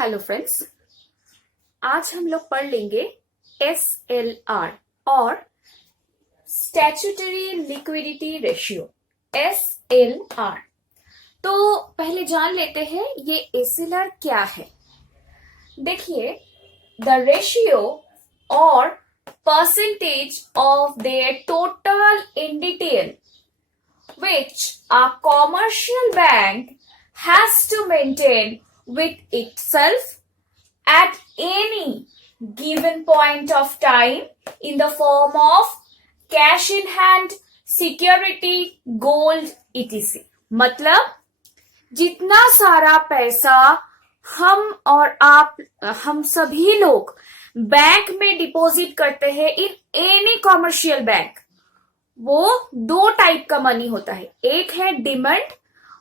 Hello friends, आज हम लोग पढ़ लेंगे SLR और स्टैट्यूटरी लिक्विडिटी रेशियो SLR। तो पहले जान लेते हैं ये SLR क्या है। देखिए, द रेशियो और percentage of their total in detail which a commercial bank has to maintain with itself at any given point of time in the form of cash in hand, security, gold, etc. मतलब जितना सारा पैसा हम और आप, हम सभी लोग बैंक में डिपॉजिट करते हैं इन एनी कॉमर्शियल बैंक, वो दो टाइप का मनी होता है। एक है डिमांड,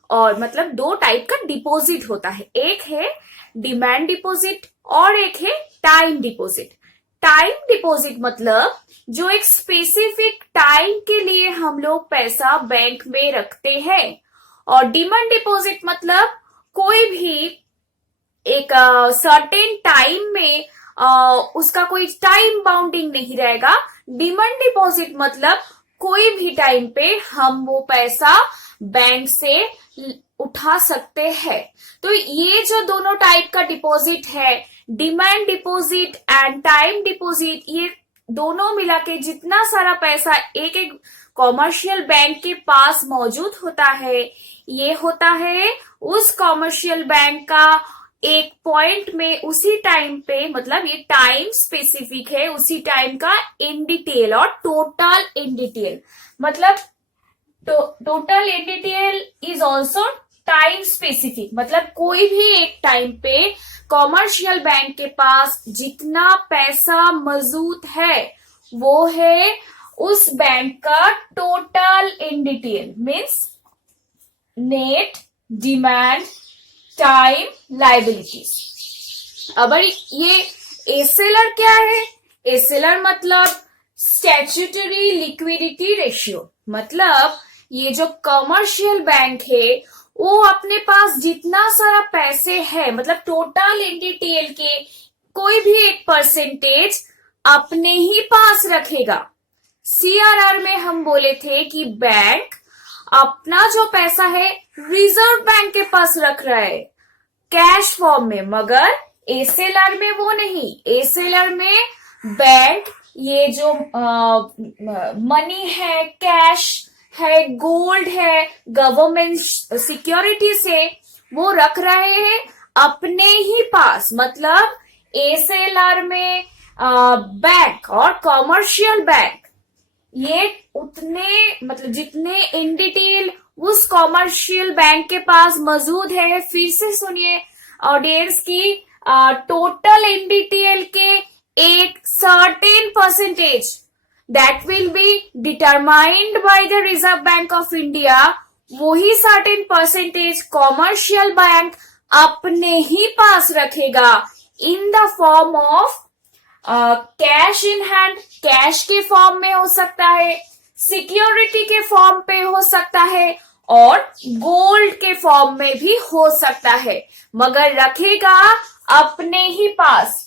और मतलब दो टाइप का डिपॉजिट होता है। एक है डिमांड डिपॉजिट और एक है टाइम डिपॉजिट। टाइम डिपॉजिट मतलब जो एक स्पेसिफिक टाइम के लिए हम लोग पैसा बैंक में रखते हैं, और डिमांड डिपॉजिट मतलब कोई भी एक सर्टेन टाइम में उसका कोई टाइम बाउंडिंग नहीं रहेगा। डिमांड डिपॉजिट मतलब कोई भी टाइम पे हम वो पैसा बैंक से उठा सकते हैं। तो ये जो दोनों टाइप का डिपॉजिट है, demand deposit and time deposit, ये दोनों मिला के जितना सारा पैसा एक एक कॉमर्शियल बैंक के पास मौजूद होता है, ये होता है उस कॉमर्शियल बैंक का एक पॉइंट में उसी टाइम पे, मतलब ये टाइम स्पेसिफिक है, उसी टाइम का इन डिटेल और टोटल इन डिटेल, मतलब total in detail is also time specific. मतलब कोई भी एक टाइम पे कॉमर्शियल बैंक के पास जितना पैसा मौजूद है वो है उस बैंक का total in detail, means net, demand, time, liabilities. अब ये एसएलआर क्या है? एसएलआर मतलब स्टैट्यूटरी लिक्विडिटी रेशियो। मतलब ये जो कमर्शियल बैंक है वो अपने पास जितना सारा पैसे है, मतलब टोटल इन डिटेल के कोई भी एक परसेंटेज अपने ही पास रखेगा। सीआरआर में हम बोले थे कि बैंक अपना जो पैसा है रिजर्व बैंक के पास रख रहा है कैश फॉर्म में, मगर एसएलआर में वो नहीं। एसएलआर में बैंक ये जो मनी है, कैश है, गोल्ड है, गवर्नमेंट सिक्योरिटी से वो रख रहे हैं अपने ही पास। मतलब एसएलआर में बैंक और कॉमर्शियल बैंक ये उतने, मतलब जितने इन डिटेल उस कॉमर्शियल बैंक के पास मौजूद है, फिर से सुनिए ऑडियंस की, टोटल इन डिटेल के एक certain percentage that will be determined by the reserve Bank of India, वही सर्टेन परसेंटेज कॉमर्शियल बैंक अपने ही पास रखेगा in the form of cash in hand. Cash के फॉर्म में हो सकता है, सिक्योरिटी के फॉर्म पे हो सकता है, और गोल्ड के फॉर्म में भी हो सकता है, मगर रखेगा अपने ही पास।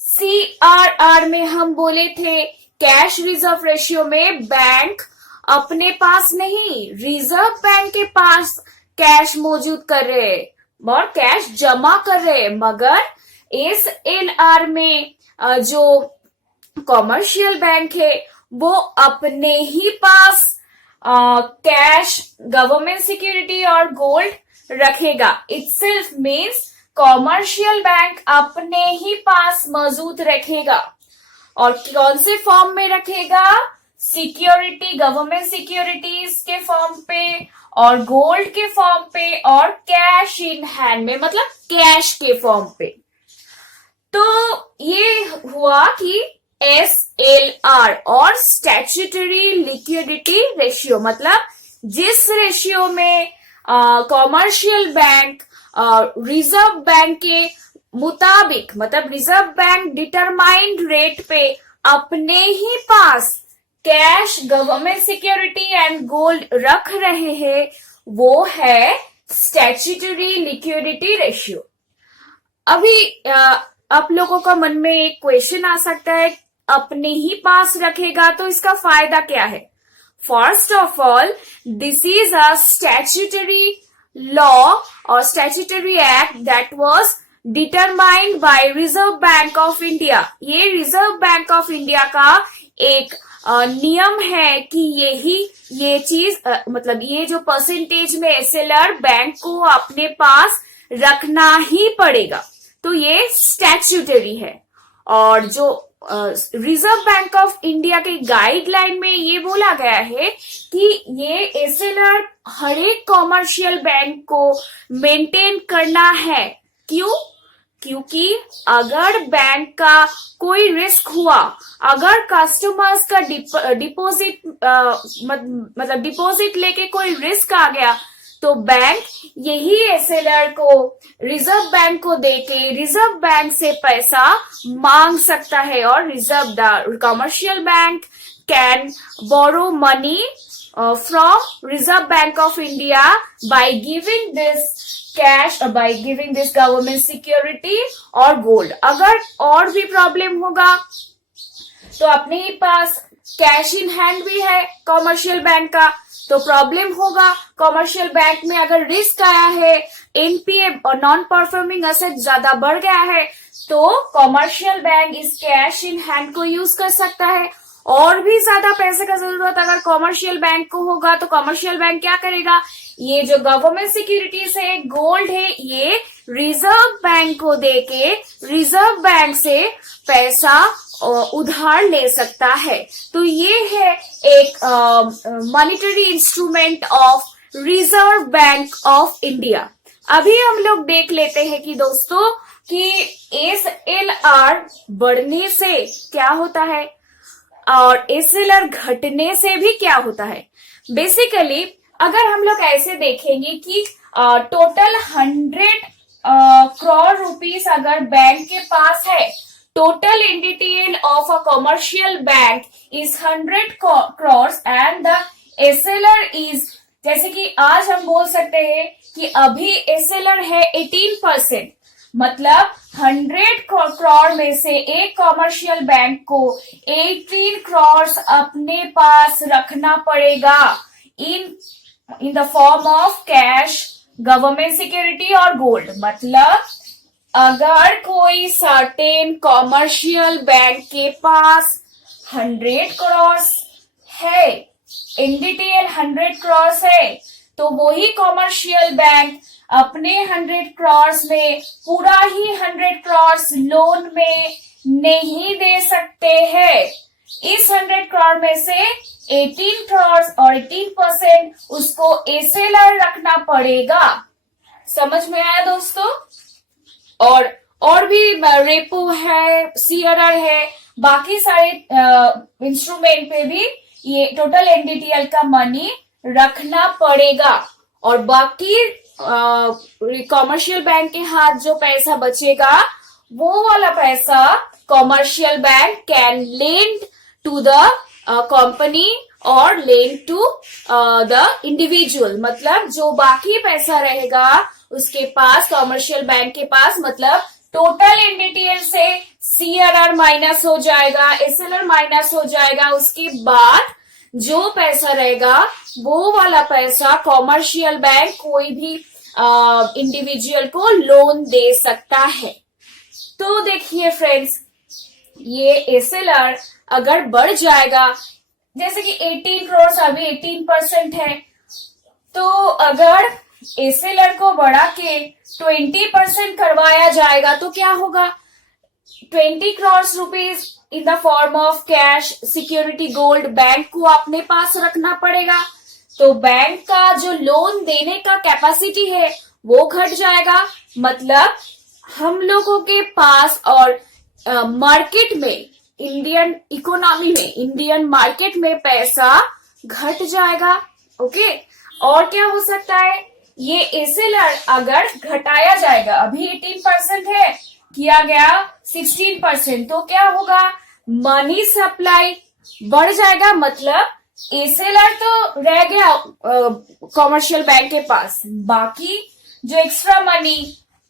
सीआरआर में हम बोले थे कैश रिजर्व रेशियो में बैंक अपने पास नहीं, रिजर्व बैंक के पास कैश मौजूद कर रहे और कैश जमा कर रहे, मगर एसएलआर में जो कॉमर्शियल बैंक है वो अपने ही पास कैश, गवर्नमेंट सिक्योरिटी और गोल्ड रखेगा। इटसेल्फ मीन्स कॉमर्शियल बैंक अपने ही पास मौजूद रखेगा। और कौन से फॉर्म में रखेगा? सिक्योरिटी, गवर्नमेंट सिक्योरिटीज के फॉर्म पे, और गोल्ड के फॉर्म पे, और कैश इन हैंड में, मतलब कैश के फॉर्म पे। तो ये हुआ कि SLR और स्टैट्यूटरी लिक्विडिटी रेशियो, मतलब जिस रेशियो में कॉमर्शियल बैंक रिजर्व बैंक के मुताबिक, मतलब रिजर्व बैंक डिटरमाइंड रेट पे अपने ही पास cash, government security and gold रख रहे हैं, वो है स्टैट्यूटरी लिक्विडिटी रेशियो। अभी आप लोगों का मन में एक क्वेश्चन आ सकता है, अपने ही पास रखेगा तो इसका फायदा क्या है? First of all, this is a statutory law or statutory act that was determined by Reserve Bank of India. ये रिजर्व बैंक ऑफ इंडिया का एक नियम है कि ये चीज मतलब ये जो परसेंटेज में एसएलआर बैंक को अपने पास रखना ही पड़ेगा, तो ये स्टैट्यूटरी है। और जो रिजर्व बैंक ऑफ इंडिया के गाइडलाइन में ये बोला गया है कि ये एसएलआर हर एक कॉमर्शियल बैंक को मेंटेन करना है। क्यों? क्योंकि अगर बैंक का कोई रिस्क हुआ, अगर कस्टमर्स का डिपॉजिट मतलब डिपॉजिट लेके कोई रिस्क आ गया, तो बैंक यही एसएलआर को रिजर्व बैंक को देके रिजर्व बैंक से पैसा मांग सकता है। और reserve commercial bank can borrow money from Reserve Bank of India by giving this cash or by giving this government security और gold। अगर और भी प्रॉब्लम होगा तो अपने ही पास कैश इन हैंड भी है कॉमर्शियल बैंक का, तो प्रॉब्लम होगा। कॉमर्शियल बैंक में अगर रिस्क आया है, एनपीए और नॉन परफॉर्मिंग एसेट ज्यादा बढ़ गया है, तो कॉमर्शियल बैंक इस कैश इन हैंड को यूज कर सकता है। और भी ज्यादा पैसे का जरूरत अगर कॉमर्शियल बैंक को होगा तो कॉमर्शियल बैंक क्या करेगा? ये जो गवर्नमेंट सिक्योरिटीज है, गोल्ड है, ये रिजर्व बैंक को देके रिजर्व बैंक से पैसा उधार ले सकता है। तो ये है एक monetary instrument of reserve Bank of India. अभी हम लोग देख लेते हैं कि दोस्तों कि एसएलआर बढ़ने से क्या होता है और एसएलआर घटने से भी क्या होता है। बेसिकली अगर हम लोग ऐसे देखेंगे कि टोटल 100 करोड़ रुपीस अगर बैंक के पास है, total NDTL of a commercial bank is 100 crore and the SLR is, जैसे कि आज हम बोल सकते हैं कि अभी एसएलआर है 18%, मतलब 100 करोड़ में से एक कॉमर्शियल बैंक को 18 करोड़ अपने पास रखना पड़ेगा in the form of cash, government security और गोल्ड। मतलब अगर कोई सर्टेन कॉमर्शियल बैंक के पास 100 करोड़ है, एनडीटीएल 100 करोड़ है, तो वही कॉमर्शियल बैंक अपने 100 करोड़ में पूरा ही 100 करोड़ लोन में नहीं दे सकते हैं। इस 100 करोड़ में से 18 करोड़ और 18% उसको एसएलआर रखना पड़ेगा। समझ में आया दोस्तों? और भी रेपो है, सीआरआर है, बाकी सारे इंस्ट्रूमेंट पे भी ये टोटल एनडीटीएल का मनी रखना पड़ेगा। और बाकी कॉमर्शियल बैंक के हाथ जो पैसा बचेगा, वो वाला पैसा commercial bank can lend to the company और लेंड टू द इंडिविजुअल। मतलब जो बाकी पैसा रहेगा उसके पास, कॉमर्शियल बैंक के पास, मतलब टोटल एनडीटीएल से सीआरआर माइनस हो जाएगा, एसएलआर माइनस हो जाएगा, उसके बाद जो पैसा रहेगा वो वाला पैसा कॉमर्शियल बैंक कोई भी इंडिविजुअल को लोन दे सकता है। तो देखिए फ्रेंड्स, ये एसएलआर अगर बढ़ जाएगा, जैसे कि 18 करोड़ अभी 18% है, तो अगर एसएलआर को बढ़ा के 20% करवाया जाएगा तो क्या होगा? 20 crore rupees in the form of cash, security, gold bank को अपने पास रखना पड़ेगा। तो बैंक का जो लोन देने का कैपेसिटी है वो घट जाएगा। मतलब हम लोगों के पास और मार्केट में, इंडियन इकोनॉमी में, इंडियन मार्केट में पैसा घट जाएगा। ओके, और क्या हो सकता है? ये एसएलआर अगर घटाया जाएगा, अभी 18% है, किया गया 16%, तो क्या होगा? मनी सप्लाई बढ़ जाएगा। मतलब एसएलआर तो रह गया कॉमर्शियल बैंक के पास, बाकी जो एक्स्ट्रा मनी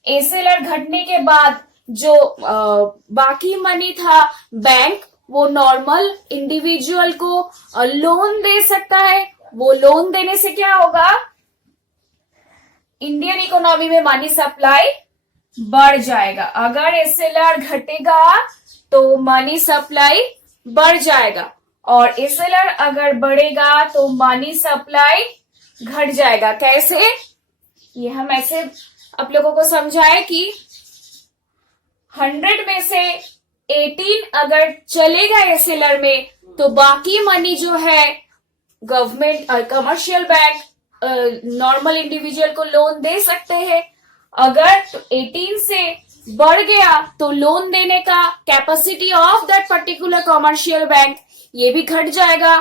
एसएलआर घटने के बाद जो बाकी मनी था बैंक वो नॉर्मल इंडिविजुअल को लोन दे सकता है। वो लोन देने से क्या होगा, इंडियन इकोनॉमी में मनी सप्लाई बढ़ जाएगा। अगर एसएलआर घटेगा तो मनी सप्लाई बढ़ जाएगा और एसएलआर अगर बढ़ेगा तो मनी सप्लाई घट जाएगा। कैसे, ये हम ऐसे आप लोगों को समझाए कि 100 में से 18 अगर चलेगा एसएलआर में तो बाकी मनी जो है government commercial bank normal individual को लोन दे सकते हैं। अगर 18 से बढ़ गया तो लोन देने का capacity of that particular commercial bank ये भी घट जाएगा।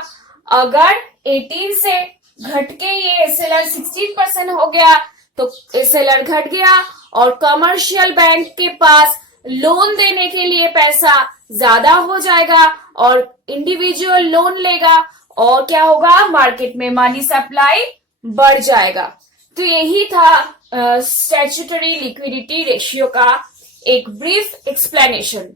अगर 18 से घट के ये एसएलआर 16% हो गया तो एसएलआर घट गया और कमर्शियल बैंक के पास लोन देने के लिए पैसा ज्यादा हो जाएगा और इंडिविजुअल लोन लेगा और क्या होगा, मार्केट में मनी सप्लाई बढ़ जाएगा। तो यही था स्टैट्यूटरी लिक्विडिटी रेशियो का एक ब्रीफ एक्सप्लेनेशन।